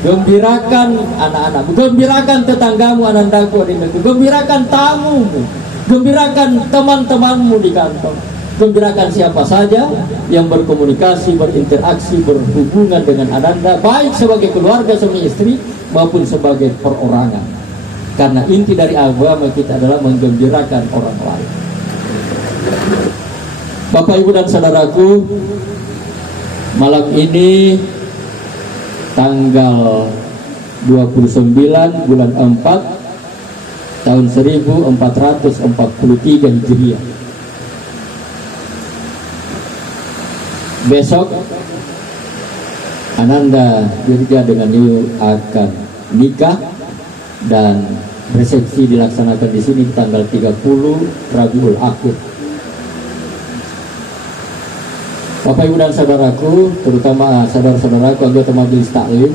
gembirakan anak-anakmu, gembirakan tetanggamu, anandaku, adindaku, gembirakan tamumu, gembirakan teman-temanmu di kantor, gembirakan siapa saja yang berkomunikasi, berinteraksi, berhubungan dengan ananda, baik sebagai keluarga, suami istri maupun sebagai perorangan. Karena inti dari agama kita adalah menggembirakan orang lain. Bapak, Ibu, dan saudaraku, malam ini tanggal 29 bulan 4 tahun 1443 Hijriah. Besok ananda Dirja dengan Yu akan nikah dan resepsi dilaksanakan di sini tanggal 30 Rabiul Akhir. Bapak, Ibu, dan saudaraku, terutama saudara-saudaraku anggota majelis taklim,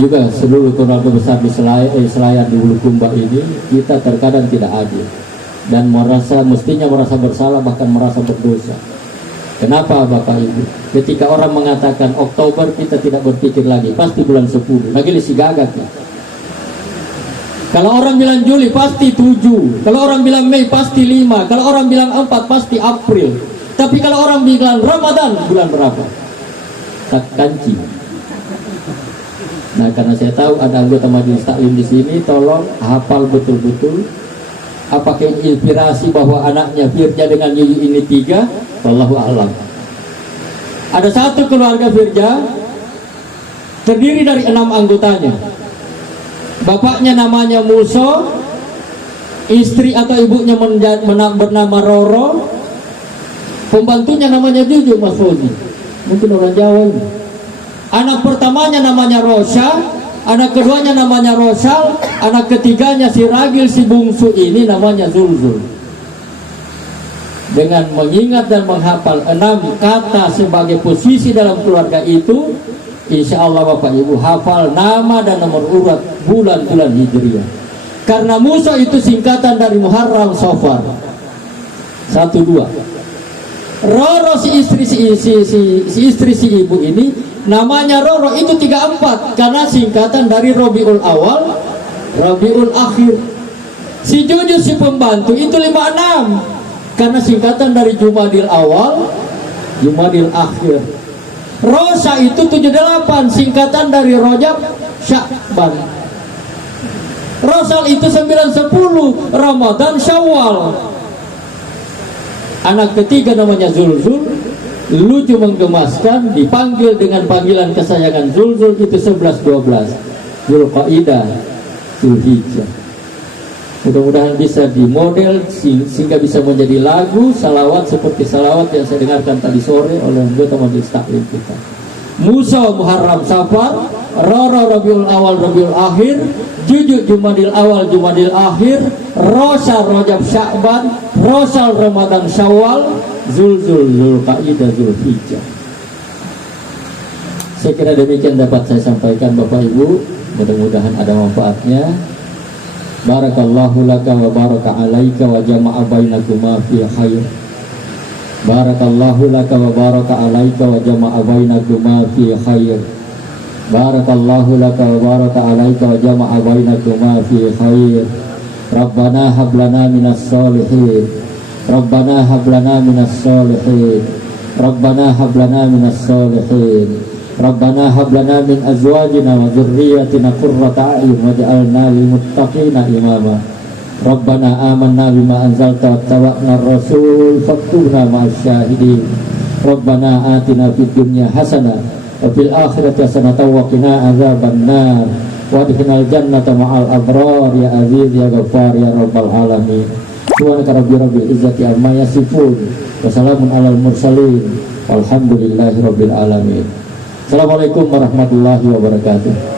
juga seluruh keluarga besar di Selayar di Bulukumba ini, kita terkadang tidak adil dan mestinya merasa bersalah, bahkan merasa berdosa. Kenapa, Bapak Ibu? Ketika orang mengatakan Oktober, kita tidak berpikir lagi, pasti bulan 10, lagi lisi gagak ya. Kalau orang bilang Juli, pasti 7. Kalau orang bilang Mei, pasti 5. Kalau orang bilang 4, pasti April. Tapi kalau orang bilang Ramadan, bulan berapa? Tak kancing. Nah, karena saya tahu ada anggota majelis taklim di sini, tolong hafal betul-betul. Apakah inspirasi bahwa anaknya Firja dengan Yuyu ini 3? Wallahu a'lam. Ada satu keluarga Firja terdiri dari 6 anggotanya. Bapaknya namanya Muso, istri atau ibunya bernama Roro, pembantunya namanya Juju, Mas Fauzi, mungkin orang Jawa ini. Anak pertamanya namanya Rosha, anak keduanya namanya Rosal, anak ketiganya si Ragil, si bungsu ini namanya Zulzul. Dengan mengingat dan menghafal 6 kata sebagai posisi dalam keluarga itu, insya Allah Bapak Ibu hafal nama dan nomor urut bulan-bulan Hijriah. Karena Musa itu singkatan dari Muharram Safar 1-2. Roro si istri si ibu ini namanya Roro itu 34 karena singkatan dari Rabiul Awal, Rabiul Akhir. Si Juju si pembantu itu 56 karena singkatan dari Jumadil Awal, Jumadil Akhir. Rosa itu 78 singkatan dari Rajab, Sya'ban. Rosal itu 910 Ramadan, Syawal. Anak ketiga namanya Zulzul, lucu menggemaskan, dipanggil dengan panggilan kesayangan Zulzul itu 11-12 Zulqaidah, Zulhijjah. Mudah-mudahan bisa dimodel sehingga bisa menjadi lagu salawat seperti salawat yang saya dengarkan tadi sore oleh anggota majelis taklim kita. Musa Muharram Safar, Roro Rabiul Awal Rabiul Akhir, Jujuk Jumadil Awal Jumadil Akhir, Rosa Rajab Sya'ban, Rosal Ramadan Syawal, Zulqa'dah Zulhijjah. Saya kira demikian dapat saya sampaikan Bapak Ibu, mudah-mudahan ada manfaatnya. Barakallahu laka wa baraka alaika wa jama'a bainakuma fi khair. Barakallahu laka wa baraka alaika wa jama'a bainakuma fi khair. Barakallahu laka wa baraka alaika wa jama'a bainakuma fi khair. Rabbana hab lana minas solihin. Rabbana hab lana minas solihin. Rabbana hab lana minas solihin. Rabbana hab lana min azwajina wa dzurriyyatina qurrata a'yun waj'alna lil muttaqina imama. Rabbana amanna bima anzalta wattaba'na ar-rasul faktubna ma'asy syahidin. Rabbana atina fid dunya hasanah wa fil akhirati hasanah wa qina adzabannar wa adkhilnal jannata ma'al abrar ya aziz ya ghaffar ya rabbal alamin. Subhanaka rabbil izzati amma yasifun wa salamun alal mursalin walhamdulillahi rabbil alamin. Assalamualaikum warahmatullahi wabarakatuh.